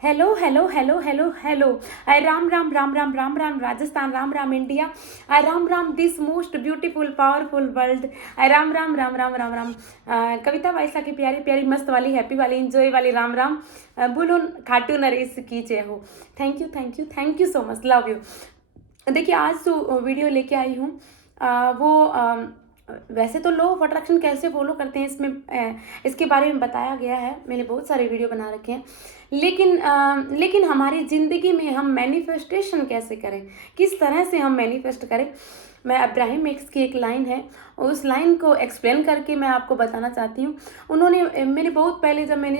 Hello hello hello hello hello. I Ram Ram Ram Ram Ram Ram Rajasthan, Ram Ram India, I Ram Ram this most beautiful powerful world, I Ram Ram Ram Ram Ram Ram. Kavita वायसा की प्यारी प्यारी मस्त वाली हैप्पी वाली इंजॉय वाली राम राम। बोलो खाटू नरेश की जय हो। Thank you thank you thank you so much, love you. देखिए आज जो वीडियो लेके आई हूँ वो वैसे तो लॉ ऑफ अट्रैक्शन कैसे फॉलो करते हैं इसमें इसके बारे में बताया गया है। मैंने बहुत सारे वीडियो बना रखे हैं, लेकिन हमारी ज़िंदगी में हम मैनिफेस्टेशन कैसे करें, किस तरह से हम मैनिफेस्ट करें। मैं अब्राहम एक्स की एक लाइन है, उस लाइन को एक्सप्लेन करके मैं आपको बताना चाहती हूँ। मैंने बहुत पहले जब मैंने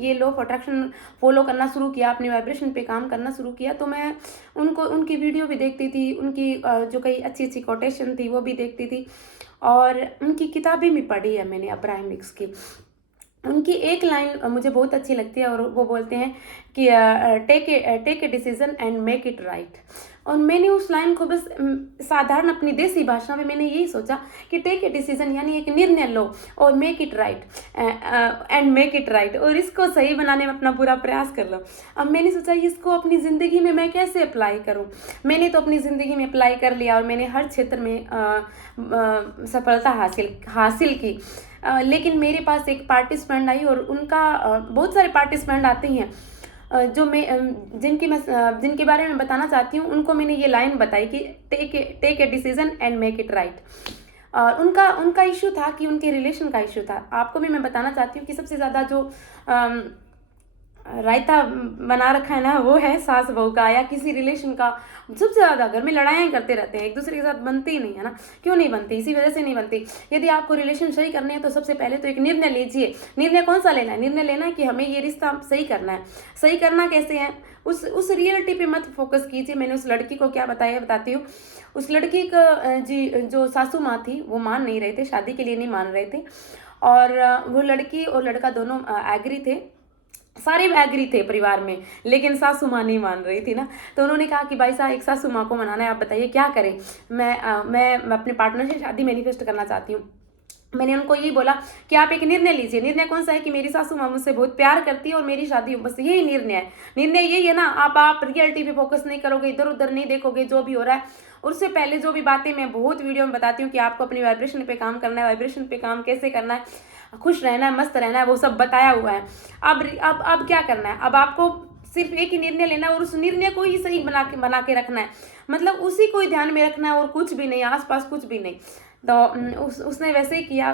ये लॉ ऑफ अट्रैक्शन फॉलो करना शुरू किया, अपने वाइब्रेशन पे काम करना शुरू किया, तो मैं उनकी वीडियो भी देखती थी, उनकी जो कई अच्छी अच्छी कोटेशन थी वो भी देखती थी, और उनकी किताबें भी पढ़ी है मैंने अब्राहम हिक्स की। उनकी एक लाइन मुझे बहुत अच्छी लगती है और वो बोलते हैं कि take a decision and make it right. और मैंने उस लाइन को बस साधारण अपनी देसी भाषा में मैंने यही सोचा कि टेक ए डिसीजन यानी एक निर्णय लो और make it right and make it right, और इसको सही बनाने में अपना पूरा प्रयास कर लो। अब मैंने सोचा इसको अपनी ज़िंदगी में मैं कैसे अप्लाई करूं। मैंने तो अपनी ज़िंदगी में अप्लाई कर लिया और मैंने हर क्षेत्र में सफलता हासिल की। लेकिन मेरे पास एक पार्टिसिपेंट आई और उनका बहुत सारे पार्टिसिपेंट आते हैं जो जिनके बारे में बताना चाहती हूँ। उनको मैंने ये लाइन बताई कि take a decision and make it right. और उनका इशू था कि उनके रिलेशन का इशू था। आपको भी मैं बताना चाहती हूँ कि सबसे ज़्यादा जो रायता बना रखा है ना, वो है सास बहू का या किसी रिलेशन का। सबसे ज़्यादा घर में लड़ाइयाँ ही करते रहते हैं, एक दूसरे के साथ बनती ही नहीं है ना। क्यों नहीं बनती? इसी वजह से नहीं बनती। यदि आपको रिलेशन सही करने हैं तो सबसे पहले तो एक निर्णय लीजिए। निर्णय कौन सा लेना है? निर्णय लेना है कि हमें ये रिश्ता सही करना है। सही करना कैसे है? उस रियलिटी पे मत फोकस कीजिए। मैंने उस लड़की को क्या बताया बताती हूँ। उस लड़की का जी जो सासू माँ थी वो मान नहीं रहे थे, शादी के लिए नहीं मान रहे थे, और वो लड़की और लड़का दोनों एग्री थे, सारे एग्री थे परिवार में, लेकिन सासू माँ नहीं मान रही थी ना। तो उन्होंने कहा कि भाई साहब एक सासू माँ को मनाना है, आप बताइए क्या करें। मैं अपने पार्टनर से शादी मैनिफेस्ट करना चाहती हूँ। मैंने उनको यही बोला कि आप एक निर्णय लीजिए। निर्णय कौन सा है? कि मेरी सासू माँ मुझसे बहुत प्यार करती है और मेरी शादी हो, बस यही निर्णय है। निर्णय यही है ना। आप रियलिटी पे फोकस नहीं करोगे, इधर उधर नहीं देखोगे जो भी हो रहा है। और उससे पहले जो भी बातें मैं बहुत वीडियो में बताती हूँ कि आपको अपनी वाइब्रेशन पे काम करना है, वाइब्रेशन पे काम कैसे करना है, खुश रहना है, मस्त रहना है, वो सब बताया हुआ है। अब क्या करना है? अब आपको सिर्फ एक ही निर्णय लेना है और उस निर्णय को ही सही बना के रखना है। मतलब उसी को ही ध्यान में रखना है और कुछ भी नहीं, आसपास कुछ भी नहीं। तो उसने वैसे ही किया।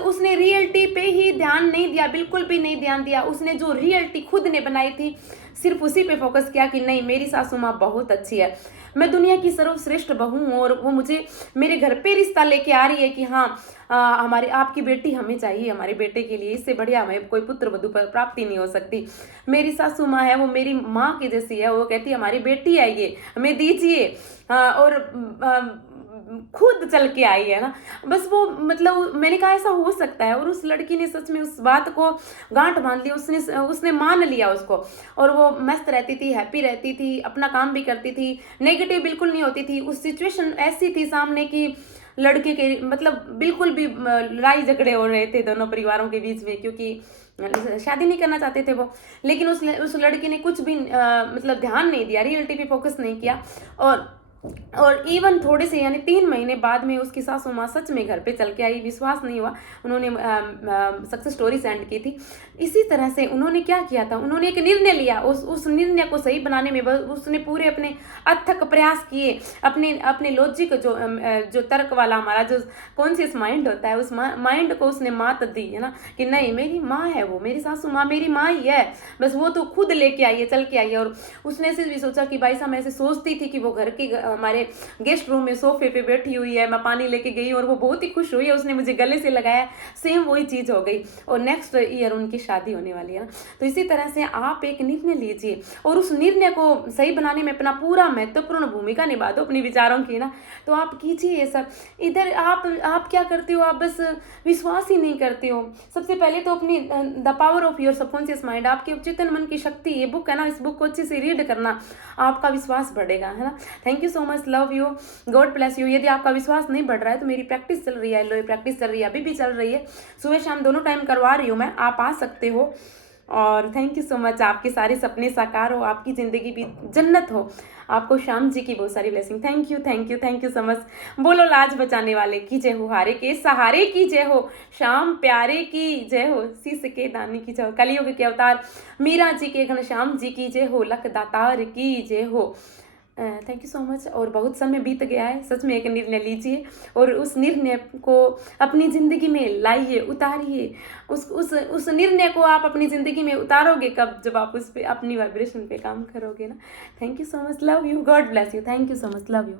उसने रियलिटी पे ही ध्यान नहीं दिया, बिल्कुल भी नहीं ध्यान दिया। उसने जो रियलिटी खुद ने बनाई थी सिर्फ उसी पे फोकस किया कि नहीं मेरी सासू माँ बहुत अच्छी है, मैं दुनिया की सर्वश्रेष्ठ बहू हूँ, और वो मुझे मेरे घर पे रिश्ता लेके आ रही है कि हाँ हमारी आपकी बेटी हमें चाहिए, हमारे बेटे के लिए, इससे बढ़िया हमें कोई पुत्र वधु पर प्राप्ति नहीं हो सकती। मेरी सासू माँ है वो मेरी माँ की जैसी है, वो कहती है हमारी बेटी है ये, हमें दीजिए। और खुद चल के आई है ना। बस वो मतलब मैंने कहा ऐसा हो सकता है, और उस लड़की ने सच में उस बात को गांठ बांध ली। उसने मान लिया उसको, और वो मस्त रहती थी, हैप्पी रहती थी, अपना काम भी करती थी, नेगेटिव बिल्कुल नहीं होती थी। उस सिचुएशन ऐसी थी सामने की लड़के के मतलब बिल्कुल भी लड़ाई झगड़े हो रहे थे दोनों परिवारों के बीच में, क्योंकि शादी नहीं करना चाहते थे वो। लेकिन उस लड़की ने कुछ भी मतलब ध्यान नहीं दिया, रियलिटी पे फोकस नहीं किया। और इवन थोड़े से यानी 3 महीने बाद में उसकी सासू माँ सच में घर पे चल के आई। विश्वास नहीं हुआ। उन्होंने सक्सेस स्टोरी सेंड की थी। इसी तरह से उन्होंने क्या किया था, उन्होंने एक निर्णय लिया। उस निर्णय को सही बनाने में उसने पूरे अपने अथक प्रयास किए। अपने लॉजिक जो तर्क वाला हमारा जो कॉन्शियस माइंड होता है, उस माइंड को उसने मात दी है ना, कि नहीं मेरी माँ है वो, मेरी सासू माँ मेरी माँ ही है, बस वो तो खुद लेके आई है, चल के आई है। और उसने ऐसे भी सोचा कि भाई साहब मैं ऐसे सोचती थी कि वो घर के हमारे गेस्ट रूम में सोफे पे बैठी हुई है, मैं पानी लेके गई और वो बहुत ही खुश हुई है, उसने मुझे गले से लगाया, सेम वही चीज़ हो गई। और नेक्स्ट ईयर उनकी शादी होने वाली है ना। तो इसी तरह से आप एक निर्णय लीजिए और उस निर्णय को सही बनाने में अपना पूरा महत्वपूर्ण भूमिका निभा दो अपने विचारों की ना। तो आप कीजिए ये सब। इधर आप क्या करते हो, आप बस विश्वास ही नहीं करते हो। सबसे पहले तो अपनी the power of your subconscious mind, आपके चेतन मन की शक्ति, ये बुक है ना, इस बुक को अच्छे से रीड करना, आपका विश्वास बढ़ेगा, है ना। Thank you so much, love you, God bless you. यदि आपका विश्वास नहीं बढ़ रहा है तो मेरी प्रैक्टिस चल रही है, लो प्रैक्टिस चल रही है, अभी भी चल रही है, सुबह शाम दोनों टाइम करवा रही हूँ मैं, आप आ सकते हो। और थैंक यू सो मच, आपके सारे सपने साकार हो, आपकी ज़िंदगी भी जन्नत हो, आपको श्याम जी की बहुत सारी blessing. Thank you thank you thank you so much. बोलो लाज बचाने वाले की जय हो, हारे के सहारे की जय हो, श्याम प्यारे की जय हो, शीश के दाने की जय हो, कलयुग के अवतार मीरा जी के घनश्याम जी की जय हो, लख दातार की जय हो। Thank you so much. और बहुत समय बीत गया है, सच में एक निर्णय लीजिए और उस निर्णय को अपनी ज़िंदगी में लाइए, उतारिए। उस निर्णय को आप अपनी ज़िंदगी में उतारोगे कब, जब आप उस पर अपनी वाइब्रेशन पे काम करोगे ना। Thank you so much, love you, God bless you, thank you so much, love you.